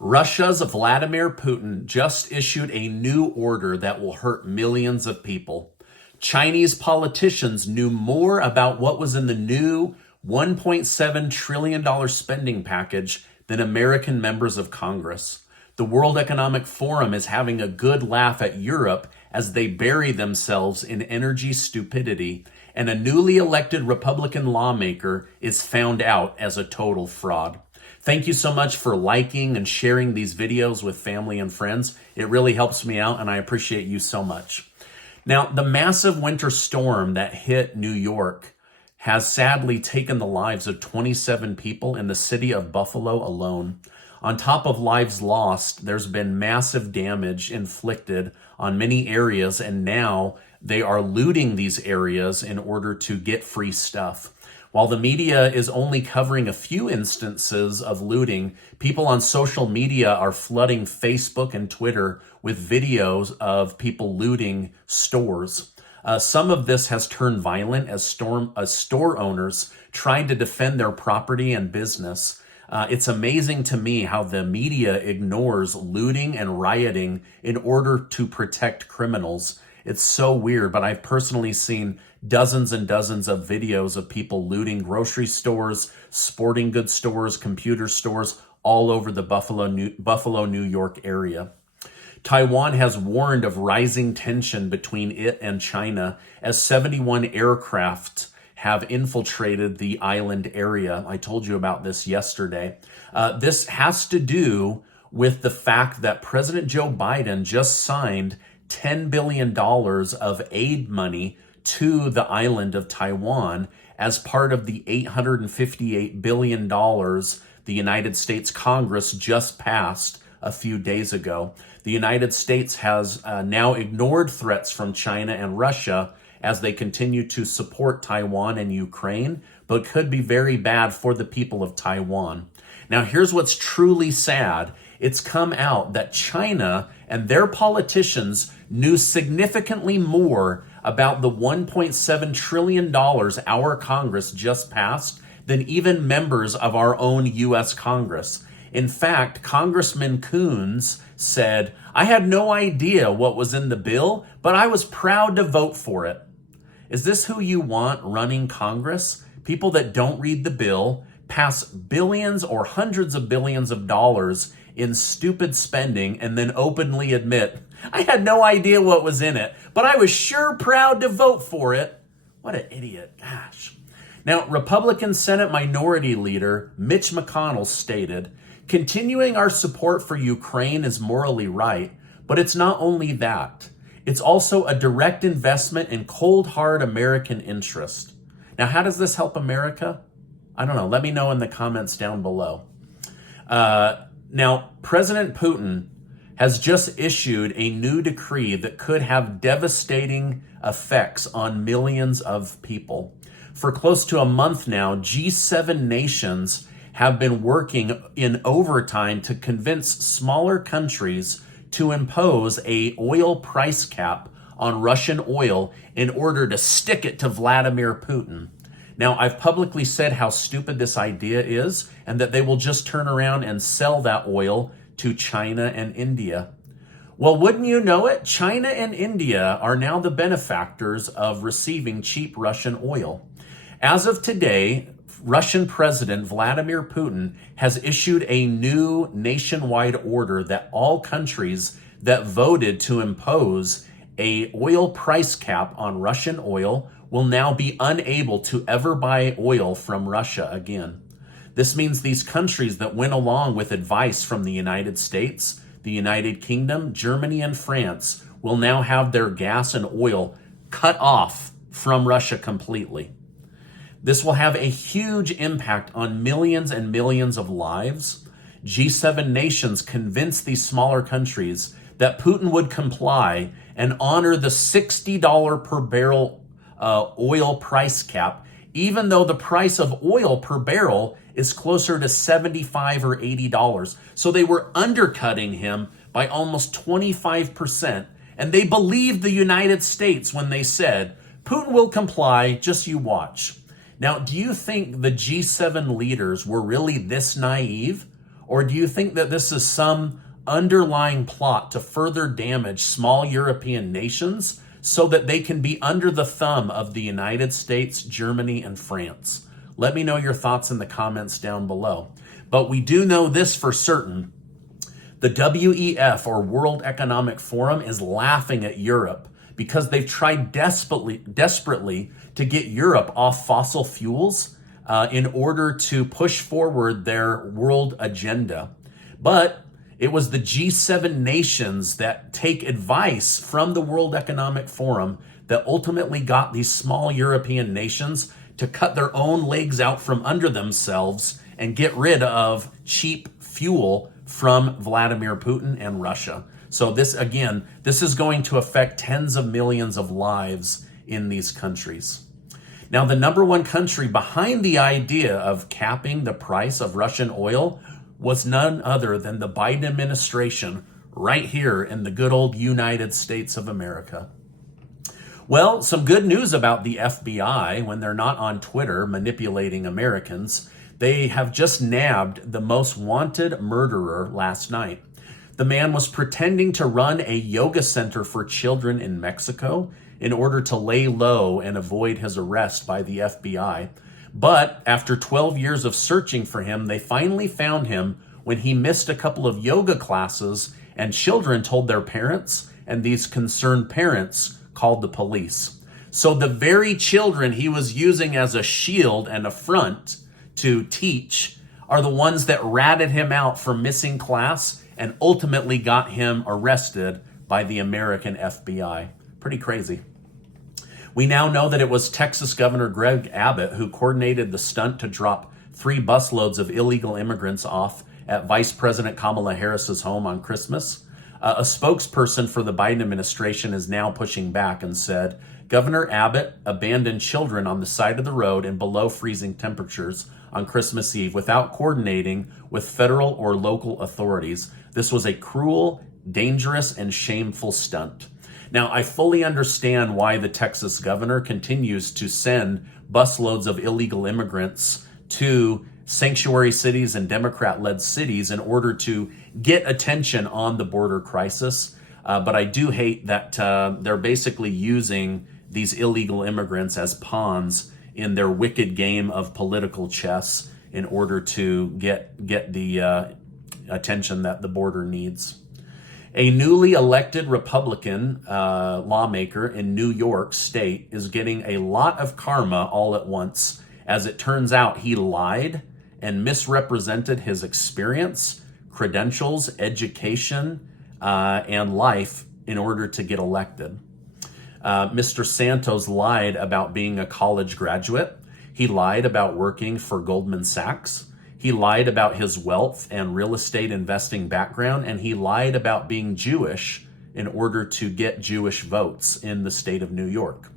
Russia's Vladimir Putin just issued a new order that will hurt millions of people. Chinese politicians knew more about what was in the new $1.7 trillion spending package than American members of Congress. The World Economic Forum is having a good laugh at Europe as they bury themselves in energy stupidity, and a newly elected Republican lawmaker is found out as a total fraud. Thank you so much for liking and sharing these videos with family and friends. It really helps me out, and I appreciate you so much. Now, the massive winter storm that hit New York has sadly taken the lives of 27 people in the city of Buffalo alone. On top of lives lost, there's been massive damage inflicted on many areas, and now they are looting these areas in order to get free stuff. While the media is only covering a few instances of looting, people on social media are flooding Facebook and Twitter with videos of people looting stores. Some of this has turned violent as store owners tried to defend their property and business. It's amazing to me how the media ignores looting and rioting in order to protect criminals. It's so weird, but I've personally seen dozens and dozens of videos of people looting grocery stores, sporting goods stores, computer stores, all over the Buffalo, New York area. Taiwan has warned of rising tension between it and China as 71 aircraft have infiltrated the island area. I told you about this yesterday. This has to do with the fact that President Joe Biden just signed $10 billion of aid money to the island of Taiwan as part of the $858 billion the United States Congress just passed a few days ago. The United States has now ignored threats from China and Russia as they continue to support Taiwan and Ukraine, but could be very bad for the people of Taiwan. Now, here's what's truly sad. It's come out that China and their politicians knew significantly more about the $1.7 trillion our Congress just passed than even members of our own U.S. Congress. In fact, Congressman Coons said, "I had no idea what was in the bill, but I was proud to vote for it." Is this who you want running Congress? People that don't read the bill, pass billions or hundreds of billions of dollars in stupid spending, and then openly admit, "I had no idea what was in it, but I was sure proud to vote for it." What an idiot. Gosh. Now, Republican Senate Minority Leader Mitch McConnell stated, "Continuing our support for Ukraine is morally right, but it's not only that. It's also a direct investment in cold, hard American interest." Now, how does this help America? I don't know. Let me know in the comments down below. Now, President Putin has just issued a new decree that could have devastating effects on millions of people. For close to a month now, G7 nations have been working in overtime to convince smaller countries to impose an oil price cap on Russian oil in order to stick it to Vladimir Putin. Now, I've publicly said how stupid this idea is and that they will just turn around and sell that oil to China and India. Well, wouldn't you know it? China and India are now the benefactors of receiving cheap Russian oil. As of today, Russian President Vladimir Putin has issued a new nationwide order that all countries that voted to impose an oil price cap on Russian oil will now be unable to ever buy oil from Russia again. This means these countries that went along with advice from the United States, the United Kingdom, Germany, and France will now have their gas and oil cut off from Russia completely. This will have a huge impact on millions and millions of lives. G7 nations convinced these smaller countries that Putin would comply and honor the $60 per barrel oil price cap, even though the price of oil per barrel is closer to $75 or $80. So they were undercutting him by almost 25%. And they believed the United States when they said, "Putin will comply, just you watch." Now, do you think the G7 leaders were really this naive? Or do you think that this is some underlying plot to further damage small European nations so that they can be under the thumb of the United States, Germany, and France? Let me know your thoughts in the comments down below. But we do know this for certain. The WEF, or World Economic Forum, is laughing at Europe because they've tried desperately to get Europe off fossil fuels in order to push forward their world agenda. But it was the G7 nations that take advice from the World Economic Forum that ultimately got these small European nations to cut their own legs out from under themselves and get rid of cheap fuel from Vladimir Putin and Russia. So this is going to affect tens of millions of lives in these countries. Now, the number one country behind the idea of capping the price of Russian oil was none other than the Biden administration right here in the good old United States of America. Well, some good news about the FBI when they're not on Twitter manipulating Americans. They have just nabbed the most wanted murderer last night. The man was pretending to run a yoga center for children in Mexico in order to lay low and avoid his arrest by the FBI. But after 12 years of searching for him, they finally found him when he missed a couple of yoga classes, and children told their parents, and these concerned parents called the police. So the very children he was using as a shield and a front to teach are the ones that ratted him out for missing class and ultimately got him arrested by the American FBI. Pretty crazy. We now know that it was Texas Governor Greg Abbott who coordinated the stunt to drop 3 busloads of illegal immigrants off at Vice President Kamala Harris's home on Christmas. A spokesperson for the Biden administration is now pushing back and said, Governor Abbott abandoned children on the side of the road in below freezing temperatures on Christmas Eve without coordinating with federal or local authorities. This was a cruel, dangerous, and shameful stunt. Now, I fully understand why the Texas governor continues to send busloads of illegal immigrants to sanctuary cities and Democrat-led cities in order to get attention on the border crisis. But I do hate that they're basically using these illegal immigrants as pawns in their wicked game of political chess in order to get the attention that the border needs. A newly elected Republican lawmaker in New York State is getting a lot of karma all at once. As it turns out, he lied and misrepresented his experience, credentials, education, and life in order to get elected. Mr. Santos lied about being a college graduate. He lied about working for Goldman Sachs. He lied about his wealth and real estate investing background, and he lied about being Jewish in order to get Jewish votes in the state of New York.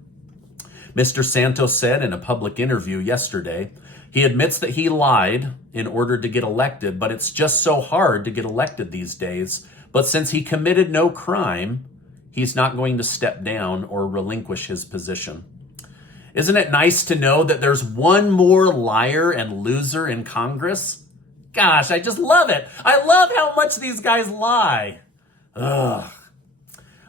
Mr. Santos said in a public interview yesterday, he admits that he lied in order to get elected, but it's just so hard to get elected these days. But since he committed no crime, he's not going to step down or relinquish his position. Isn't it nice to know that there's one more liar and loser in Congress? Gosh, I just love it. I love how much these guys lie. Ugh.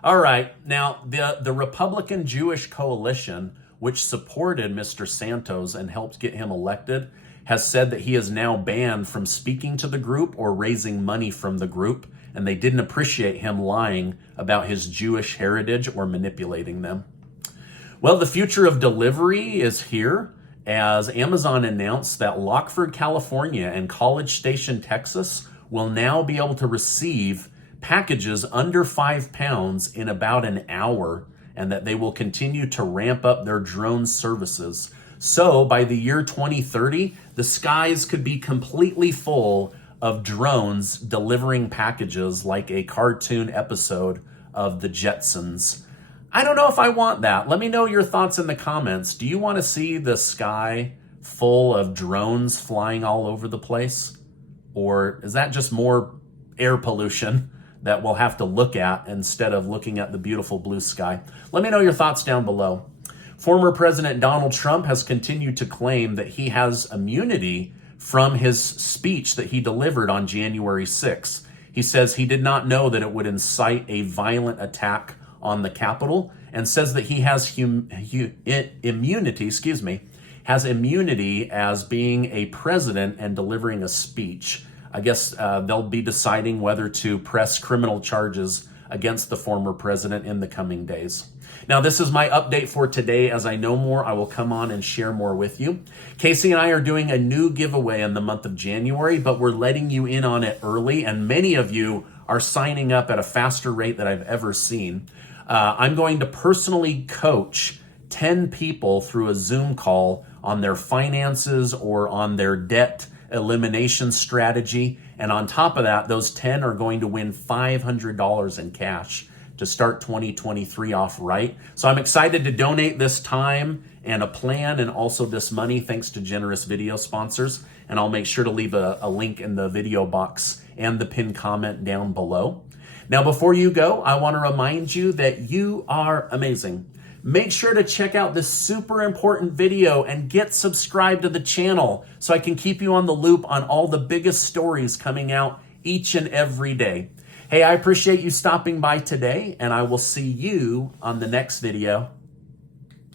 All right, now the Republican Jewish coalition, which supported Mr. Santos and helped get him elected, has said that he is now banned from speaking to the group or raising money from the group, and they didn't appreciate him lying about his Jewish heritage or manipulating them. Well, the future of delivery is here as Amazon announced that Lockford, California and College Station, Texas will now be able to receive packages under 5 pounds in about an hour, and that they will continue to ramp up their drone services. So by the year 2030, the skies could be completely full of drones delivering packages like a cartoon episode of The Jetsons. I don't know if I want that. Let me know your thoughts in the comments. Do you want to see the sky full of drones flying all over the place? Or is that just more air pollution that we'll have to look at instead of looking at the beautiful blue sky? Let me know your thoughts down below. Former President Donald Trump has continued to claim that he has immunity from his speech that he delivered on January 6th. He says he did not know that it would incite a violent attack on the Capitol, and says that he has immunity as being a president and delivering a speech. I guess they'll be deciding whether to press criminal charges against the former president in the coming days. Now, this is my update for today. As I know more, I will come on and share more with you. Casey and I are doing a new giveaway in the month of January, but we're letting you in on it early, and many of you are signing up at a faster rate than I've ever seen. I'm going to personally coach 10 people through a Zoom call on their finances or on their debt elimination strategy. And on top of that, those 10 are going to win $500 in cash to start 2023 off right. So I'm excited to donate this time and a plan and also this money thanks to generous video sponsors. And I'll make sure to leave a link in the video box and the pinned comment down below. Now, before you go, I want to remind you that you are amazing. Make sure to check out this super important video and get subscribed to the channel so I can keep you on the loop on all the biggest stories coming out each and every day. Hey, I appreciate you stopping by today, and I will see you on the next video.